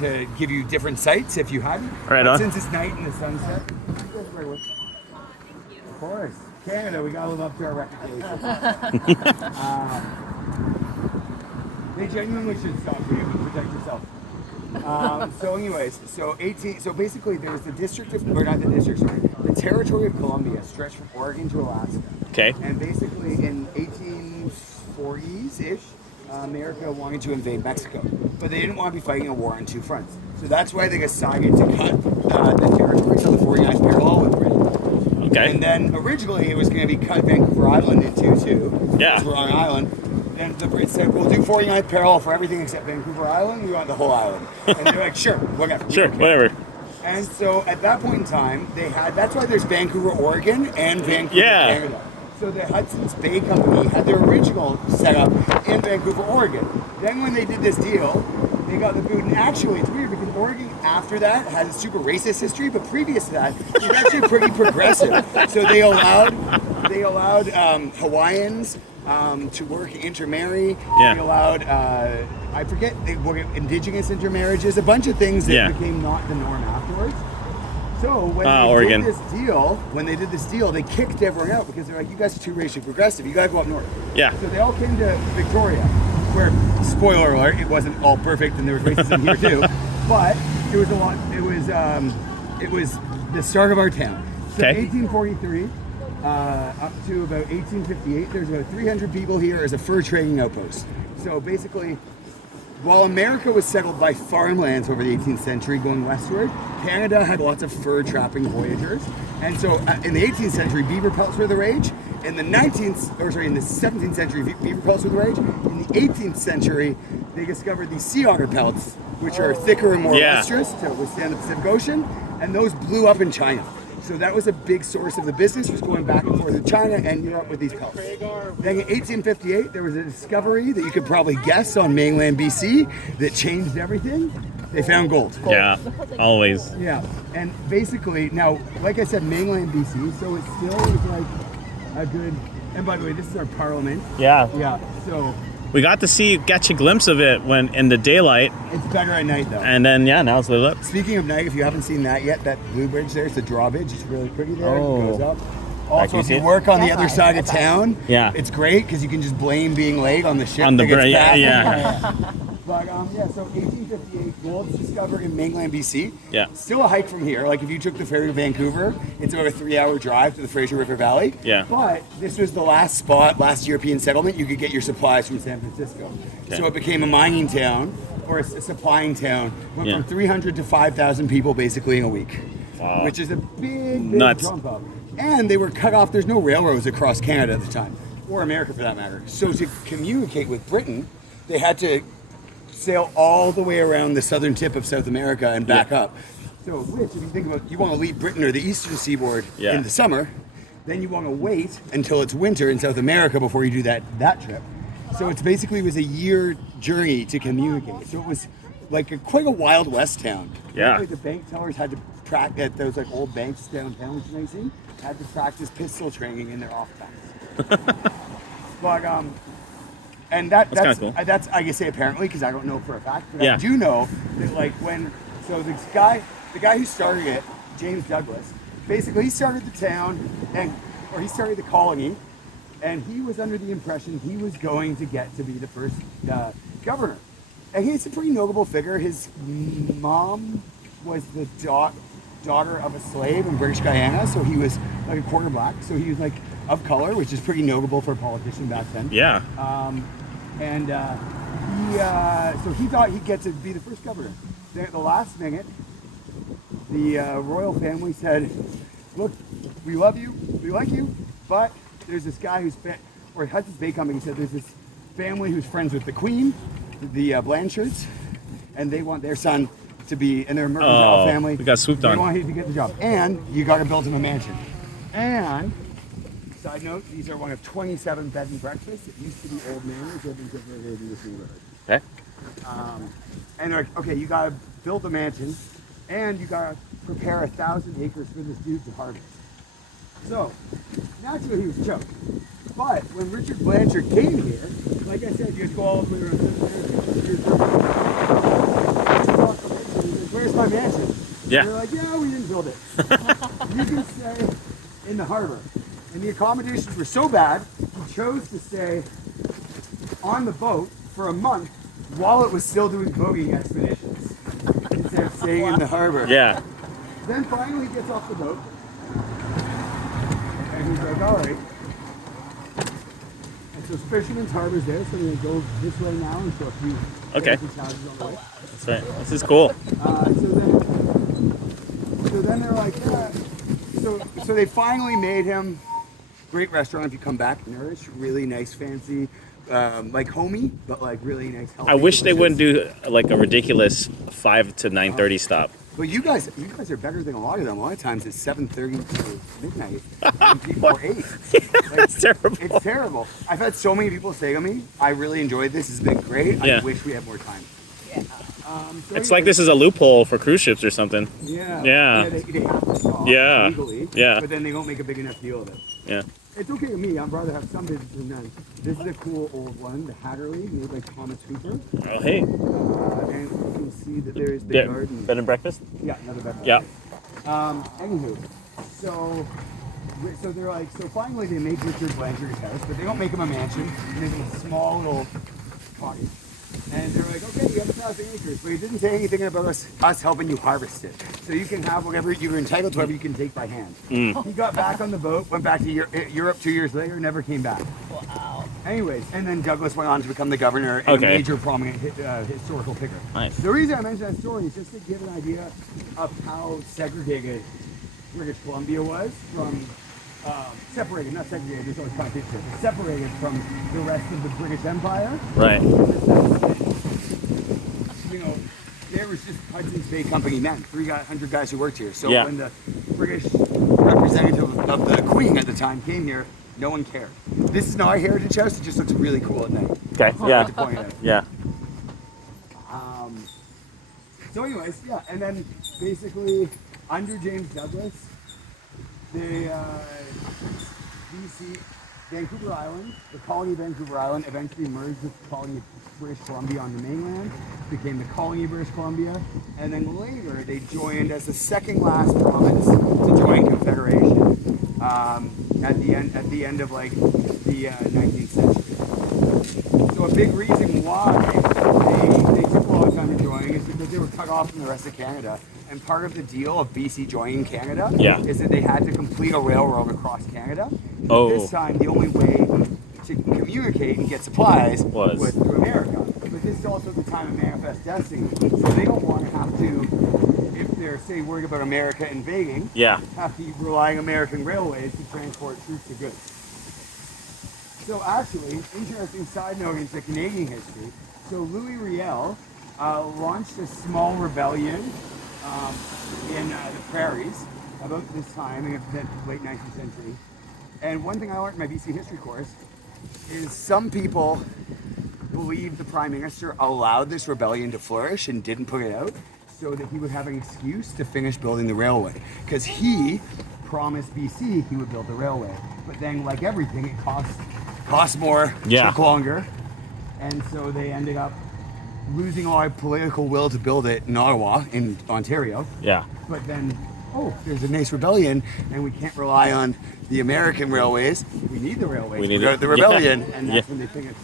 to give you different sights if you hadn't. Right but on. Since it's night and the sunset. Of course. Canada, we got to live up to our reputation. They genuinely should stop for you and protect yourself. So basically there was the district of, or not the district, sorry, the territory of Columbia stretched from Oregon to Alaska. Okay. And basically in 1840s-ish, America wanted to invade Mexico, but they didn't want to be fighting a war on two fronts. So that's why they decided to cut the territory to the 49th parallel with Britain. Okay. And then originally it was going to be cut Vancouver Island into two. Yeah. It's Long Island. Then the Brits said, we'll do 49th parallel for everything except Vancouver Island. We want the whole island. And they're like, sure, whatever. Sure, whatever. And so at that point in time, that's why there's Vancouver, Oregon and Vancouver, Canada. So the Hudson's Bay Company had their original setup in Vancouver, Oregon. Then when they did this deal, they got the boot. And actually, it's weird because Oregon after that has a super racist history, but previous to that, it was actually pretty progressive. So they allowed Hawaiians to work intermarry. Yeah. They allowed I forget indigenous intermarriages, a bunch of things that became not the norm afterwards. So when they did this deal, they kicked everyone out because they're like, you guys are too racially progressive. You gotta go up north. Yeah. So they all came to Victoria, where, spoiler alert, it wasn't all perfect and there was racism here too, but it was a lot. It was the start of our town. So 1843 up to about 1858, there's about 300 people here as a fur trading outpost. So basically, while America was settled by farmlands over the 18th century going westward, Canada had lots of fur trapping voyagers. And so in the 18th century, beaver pelts were the rage. In the 17th century, beaver pelts were the rage. In the 18th century, they discovered these sea otter pelts, which are thicker and more lustrous to withstand the Pacific Ocean. And those blew up in China. So that was a big source of the business, was going back and forth to China and Europe with these pelts. Then in 1858, there was a discovery that you could probably guess on mainland BC that changed everything. They found gold. Yeah, always. Yeah, and basically, now, like I said, mainland BC, so it still is like a good, and by the way, this is our parliament. Yeah. Yeah, so. We got to catch a glimpse of it when in the daylight. It's better at night though. And then, now it's lit up. Speaking of night, if you haven't seen that yet, that blue bridge there, it's the drawbridge. It's really pretty there. Oh. It goes up. Also, if you work on the other side of town, yeah, it's great because you can just blame being late on the ship. On the bridge, yeah. But so 1858, gold's discovered in mainland BC. Yeah. Still a hike from here. Like if you took the ferry to Vancouver, it's about a 3-hour drive to the Fraser River Valley. Yeah. But this was the last European settlement you could get your supplies from San Francisco. Okay. So it became a mining town, or a supplying town. Went from 300 to 5,000 people basically in a week. Wow. Which is a big jump up. And they were cut off. There's no railroads across Canada at the time, or America for that matter. So to communicate with Britain, they had to sail all the way around the southern tip of South America and back up. So, which, if you think about, you want to leave Britain or the eastern seaboard in the summer, then you want to wait until it's winter in South America before you do that trip. So it's basically was a year journey to communicate. So it was like quite a Wild West town. Yeah. Like the bank tellers had to practice at those like old banks downtown, which you may see, had to practice pistol training in their off times. But and that's cool. That's I can say apparently because I don't know for a fact, but I do know that like the guy who started it, James Douglas, basically he started the town he started the colony, and he was under the impression he was going to get to be the first governor. And he's a pretty notable figure. His mom was the daughter of a slave in British Guyana, so he was like a quarter black, so he was like of color, which is pretty notable for a politician back then. Yeah. So he thought he'd get to be the first governor. Then at the last minute, the royal family said, look, we love you, we like you, but there's this guy or Hudson's Bay Company said there's this family who's friends with the Queen, the Blanchards, and they want their son to be, and they're a mercantile family. We got swooped on. They want him to get the job. And you got to build him a mansion. And, side note, these are one of 27 bed and breakfasts. It used to be old manors living in this neighborhood. Okay. And they're like, okay, you got to build the mansion, and you got to prepare 1,000 acres for this dude to harvest. So, naturally he was choked. But when Richard Blanchard came here, like I said, you had to go all the way around. where's my mansion? Yeah. They're like, yeah, we didn't build it. You can stay in the harbor. And the accommodations were so bad, he chose to stay on the boat for a month while it was still doing boating expeditions instead of staying in the harbor. Yeah. Then finally he gets off the boat and he's like, all right. And so Fisherman's Harbor's there, so we're gonna go this way now and show a few Okay. houses on the way. That's right. This is cool. So then they're like, yeah. So they finally made him. Great restaurant if you come back. Nourish, really nice, fancy, like homey, but like really nice. Healthy, I wish they wouldn't delicious. do like a ridiculous 5 to 9:30 stop. But you guys are better than a lot of them. A lot of times it's 7:30 to midnight, and people are 8. That's terrible. It's terrible. I've had so many people say to me, "I really enjoyed this. It's been great. Yeah. I wish we had more time." Yeah. So It's like this is a loophole for cruise ships or something. Yeah. Yeah. They have to stop Yeah. legally. Yeah. But then they don't make a big enough deal of it. Yeah. It's okay with me. I'd rather have some business than none. This is a cool old one, the Hatterley, made by Thomas Hooper. Oh, hey. And you can see that there is the Yeah. garden. Bed and breakfast? Yeah, another bed. Yeah. Anywho, so they're like, so finally they make Richard Blanchard's house, but they don't make him a mansion. They make him a small little cottage. And they're like, okay, you have 1,000 acres, but he didn't say anything about us helping you harvest it. So you can have whatever you're entitled to, whatever you can take by hand. He got back on the boat, went back to Europe 2 years later, never came back. Wow. Anyways, and then Douglas went on to become the governor and Okay. a major prominent historical figure. Nice. The reason I mention that story is just to give an idea of how segregated British Columbia was from, separated, not segregated, there's always competition, but separated from the rest of the British Empire. Right. You know, there was just Hudson's Bay Company men, 300 guys who worked here. So Yeah. when the British representative of the Queen at the time came here, no one cared. This is not a heritage house, it just looks really cool at night. Okay. I Yeah. like to point it out. Yeah. So anyways, yeah, and then basically under James Douglas, the BC, Vancouver Island, the colony of Vancouver Island eventually merged with the colony of British Columbia on the mainland, became the colony of British Columbia, and then later they joined as the second last province to join Confederation at the end of like the 19th century. So a big reason why they took a long time to join is because they were cut off from the rest of Canada. And part of the deal of BC joining Canada is that they had to complete a railroad across Canada. Oh. This time, the only way to communicate and get supplies was through America. But this is also the time of manifest destiny. So they don't want to have to, if they're, say, worried about America invading, have to rely on American railways to transport troops or goods. So actually, interesting side note into Canadian history. So Louis Riel launched a small rebellion in the prairies about this time in the late 19th century. And one thing I learned in my BC history course is some people believe the Prime Minister allowed this rebellion to flourish and didn't put it out so that he would have an excuse to finish building the railway. Because he promised BC he would build the railway. But then, like everything, it cost more, took longer. And so they ended up losing a lot of political will to build it in Ottawa, in Ontario. Yeah. But then, there's a nice rebellion, and we can't rely on the American railways. We need the railways. We need the rebellion, and that's Yeah. when they think it's.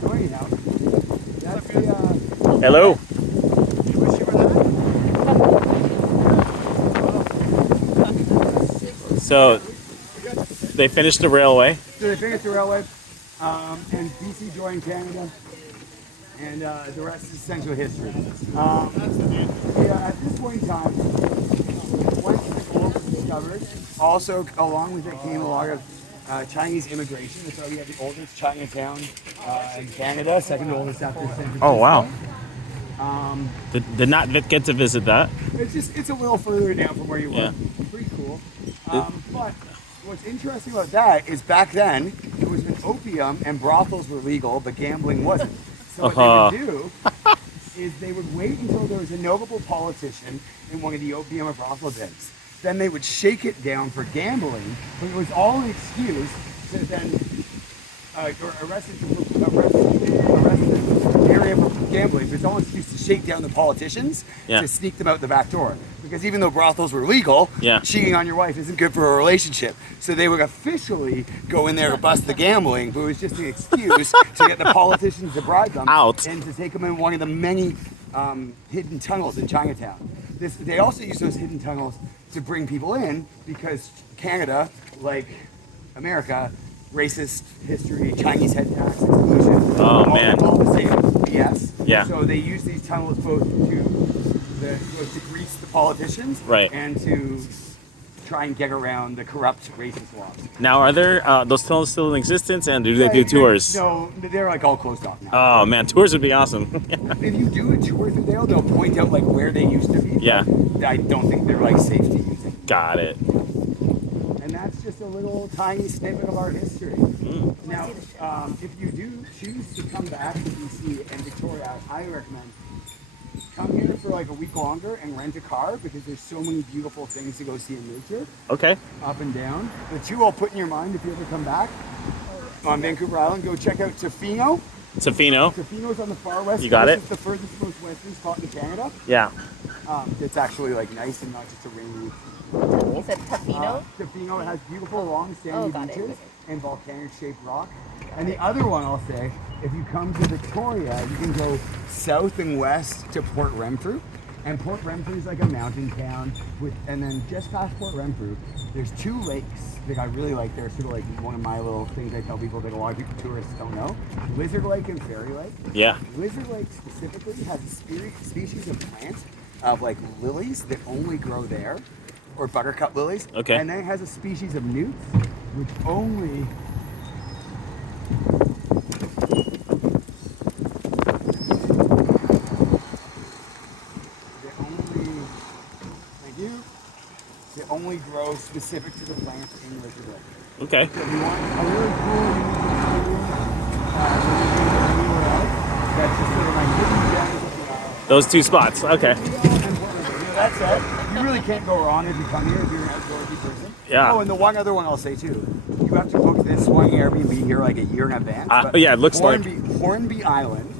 So anyhow, that's the. Hello. Wish you were that. So they finished the railway. So they finished the railway, and BC joined Canada, and the rest is essentially history. At this point in time, once the gold was discovered, also along with it came a lot of Chinese immigration. That's why we have the oldest Chinatown in Canada, second oldest after San Francisco. Oh wow. Did not get to visit that. It's a little further down from where you were. Yeah. Pretty cool. But what's interesting about that is back then it was when opium and brothels were legal, but gambling wasn't. So what they would do is they would wait until there was a notable politician in one of the opium or brothel dens. Then they would shake it down for gambling, but it was all an excuse to then arrest the area for gambling, but it's all an excuse to shake down the politicians Yeah. to sneak them out the back door. Because even though brothels were legal, Yeah. cheating on your wife isn't good for a relationship. So they would officially go in there to bust the gambling, but it was just an excuse to get the politicians to bribe them Out. and to take them in one of the many hidden tunnels in Chinatown. They also use those hidden tunnels to bring people in because Canada, like America, racist history, Chinese head tax, exclusion, Oh, man. all the same BS. Yeah. So they use these tunnels both to grease the politicians Right. and to try and get around the corrupt racist laws. Now, are there those tunnels still in existence, and do they do tours? No, they're like all closed off now. Oh man, tours would be awesome. If you do a tour through there, they'll point out like where they used to be. Yeah. But I don't think they're like safe to use it. Got it. And that's just a little tiny snippet of our history. Now, if you do choose to come back to BC and Victoria, I highly recommend come here for like a week longer and rent a car because there's so many beautiful things to go see in nature, Okay. up and down. The two I'll put in your mind if you ever come back on Vancouver Island, go check out Tofino. Tofino. Tofino's on the far west. You got coast. it? It's the furthest most western spot in Canada. Yeah. It's actually like nice and not just a rainy. You said Tofino? Tofino has beautiful long sandy Oh, got it. beaches and volcanic shaped rock. And the other one I'll say, if you come to Victoria, you can go south and west to Port Renfrew. And Port Renfrew is like a mountain town and then just past Port Renfrew, there's two lakes that I really like. They're sort of like one of my little things I tell people that a lot of people, tourists don't know. Lizard Lake and Fairy Lake. Yeah. Lizard Lake specifically has a species of plant of like lilies that only grow there, or buttercup lilies. Okay. And then it has a species of newts which only they only grow specific to the plant in Lizard Lake. Okay. So if you want a really cool anywhere else, that's just sort of like hidden gems of the island. Those two spots. Okay. That said, you really can't go wrong if you come here if you're an outdoorsy person. Yeah. Oh, and the one other one I'll say too, you have to book this one Airbnb here like a year in advance. but yeah, it looks like- Hornby Island.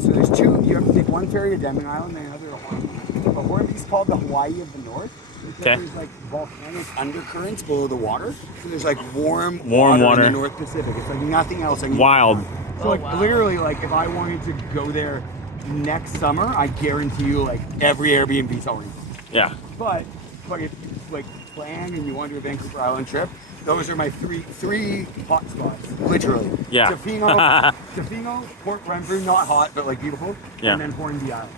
So there's two. You have to take one ferry to Denman Island and another to Hornby. But Hornby's called the Hawaii of the North. Because Okay. there's like volcanic undercurrents below the water. So there's like warm water. in the North Pacific. It's like nothing else. Wild. So like literally, like if I wanted to go there next summer, I guarantee you like every Airbnb's already booked. Yeah. But if you like plan and you want to do a Vancouver Island trip, those are my three hot spots, literally. Yeah. Tofino, Port Renfrew, not hot but like beautiful, Yeah. and then Hornby Island.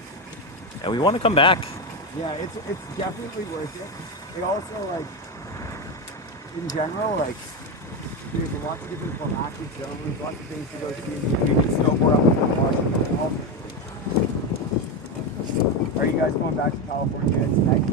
And we want to come back. Yeah, it's definitely worth it. It also like in general like there's lots of different climatic zones, lots of things to go see. You can snowboard up in Washington. Are you guys going back to California tonight?